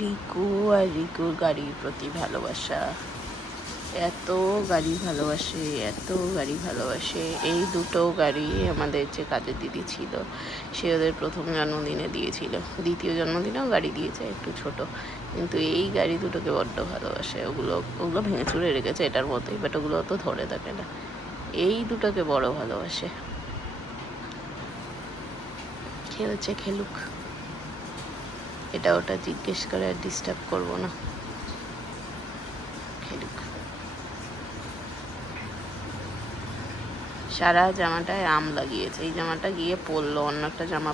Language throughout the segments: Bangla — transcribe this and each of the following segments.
রিকু আর রিকুর গাড়ির প্রতি ভালোবাসা, এত গাড়ি ভালোবাসে, এত গাড়ি ভালোবাসে। এই দুটো গাড়ি আমাদের যে কাজের দিদি ছিল সে ওদের প্রথম জন্মদিনে দিয়েছিল, দ্বিতীয় জন্মদিনেও গাড়ি দিয়েছে, একটু ছোট, কিন্তু এই গাড়ি দুটোকে বড্ড ভালোবাসে। ওগুলো ভেঙে চুরে রেখেছে এটার মতোই, বাট ওগুলো তো ধরে থাকে না। এই দুটোকে বড় ভালোবাসে। খেলছে খেলুক, এটা ওটা জিজ্ঞেস করে আর ডিস্টার্ব করবো না, খেলুক। সারা জামাটায় আম লাগিয়েছে, এই জামাটা গিয়ে পরলো, অন্য একটা জামা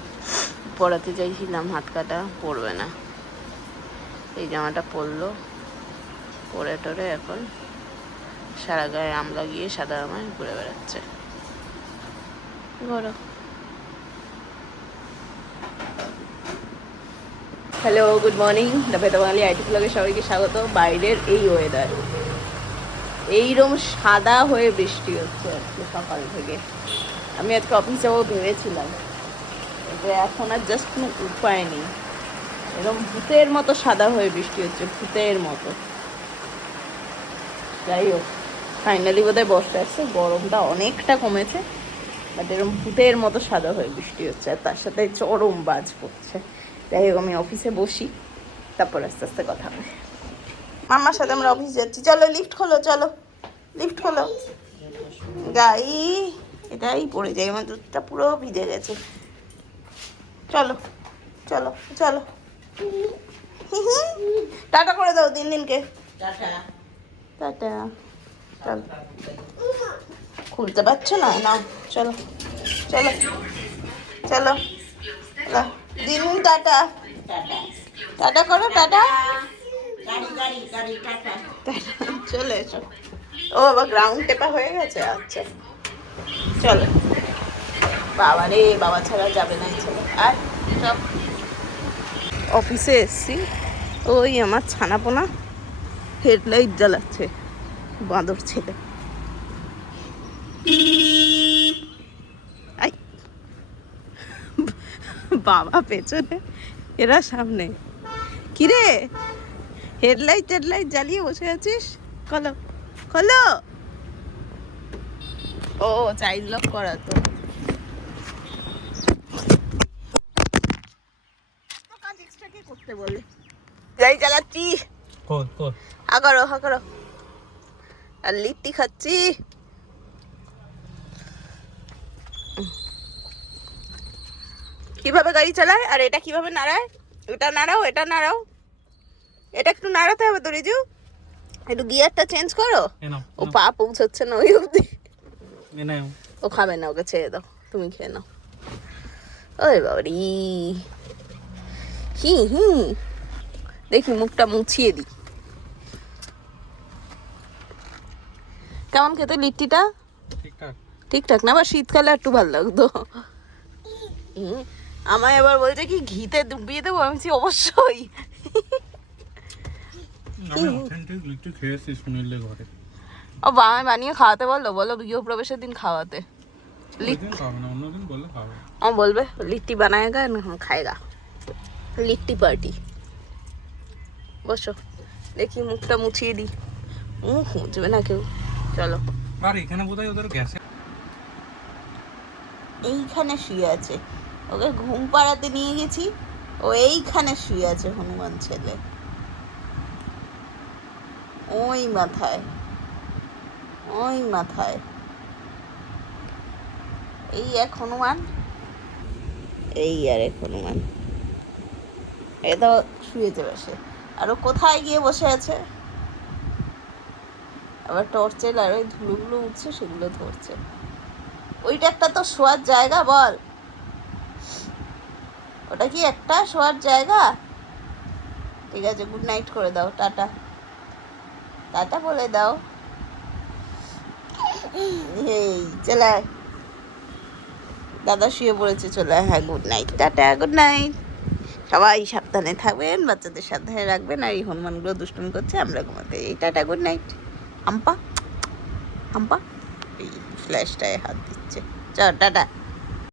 পরাতে চাইছিলাম হাত কাটা, পরবে না, এই জামাটা পরলো, পরে টরে এখন সারা গায়ে আম লাগিয়ে সাদা আমায় ঘুরে বেড়াচ্ছে। ঘোরো। হ্যালো, গুড মর্নিং, নবেদা বাঙালি আইটি ব্লগে সবাইকে স্বাগত। বাইরের এই ওয়েদার, এইরকম সাদা হয়ে বৃষ্টি হচ্ছে আজকে সকাল থেকে। আমি আজকে অফিস যাবো ভেবেছিলাম, এখন আর জাস্ট কোনো উপায় নেই। এরকম ভূতের মতো সাদা হয়ে বৃষ্টি হচ্ছে, ভূতের মতো। যাই হোক, ফাইনালি বোধহয় বর্ষা আসছে, গরমটা অনেকটা কমেছে, বাট এরকম ভূতের মতো সাদা হয়ে বৃষ্টি হচ্ছে, আর তার সাথে চরম বাজ পড়ছে। যাই হোক, আমি অফিসে বসি, তারপর আস্তে আস্তে কথা হবে। মামার সাথে আমরা অফিস যাচ্ছি, চলো লিফট খোলো, চলো লিফট খোলো। গাই এটাই পড়ে যায়, আমার দুধটা পুরো ভিজে গেছে। চলো চলো চলো, টাটা করে দাও দিনকে। Tata tata. চলো, খুলতে পারছো না, নাও চলো চলো চলো, দিন টাটা। টাটা করো, টাটা। চলে এসো। ও বাবা, গ্রাউন্ড টেপা হয়ে গেছে, আচ্ছা চলো। বাবা রে, বাবা ছাড়া যাবে না ছেলে। আর সব অফিসে এসছি, ওই আমার ছানাপোনা হেডলাইট জ্বালাচ্ছে, বাঁদর ছেলে। বাবা পেছনে, এরা সামনে। কিরে, হেডলাইট জ্বালিয়ে বসে আছিস? খোলো খোলো। ও চাইল্ড লক করা তো। কাজ এক্সট্রা কে করতে বলে? যাই চালাচ্ছি, হা করো। আর লিট্টি খাচ্ছি। কিভাবে গাড়ি চালায়, আর এটা কিভাবে নাড়ায়? এটা নাড়াও, এটা নাড়াও, এটা একটু নাড়াতে হবে তো রিজু, একটু গিয়ারটা চেঞ্জ করো। ও পা পৌঁছচ্ছে না ওই অবধি, ও খাবে না, ওকে ছেড়ে দাও, তুমি খেয়ে নাও। ওই বাবারি, হি দেখি মুখটা মুছিয়ে দিই। কেমন খেতে লিট্টিটা? ঠিকঠাক না, আবার শীতকালে একটু ভালো লাগতো। আমায় এবার বলছে কি ঘিতে ডুবিয়ে দেবো, আমি অবশ্যই। ও বাবা বানিয়ে খাওয়াতে বলো গৃহপ্রবেশের দিন খাওয়াতে। বলবে লিট্টি বানায়েগা না খায়গা, লিট্টি পার্টি। বসো, দেখি মুখটা মুছিয়ে দিই, মুখ মুছবে না কেউ। চলো। এইখানে শুয়ে আছে, ওকে ঘুম পাড়াতে নিয়ে গেছি, ও এইখানে শুয়ে আছে, হনুমান ছেলে ওই মাথায়, ওই মাথায়। এই এক হনুমান, এই আর এক হনুমান। এটা শুয়েছে বসে, আর ও কোথায় গিয়ে বসে আছে, আবার টর্চের আর ওই ধুলোগুলো উঠছে, সেগুলো ধরছে। ওইটা একটা তো শোয়ার জায়গা, বল ওটা কি একটা শোয়ার জায়গা? ঠিক আছে, গুড নাইট করে দাও, টাটা টাটা বলে দাও। এই চলে দাদা শুয়ে পড়েছে, চলে। হ্যাঁ, good night, tata, good night. সবাই সাবধানে থাকবেন, বাচ্চাদের সাবধানে রাখবেন, আর এই হনুমানগুলো দুষ্টুমি করছে, আমরা ঘুমাতে। এই টাটা, গুড নাইট। হাম্পা এই ফ্ল্যাশটায় হাত দিচ্ছে, চল টাটা।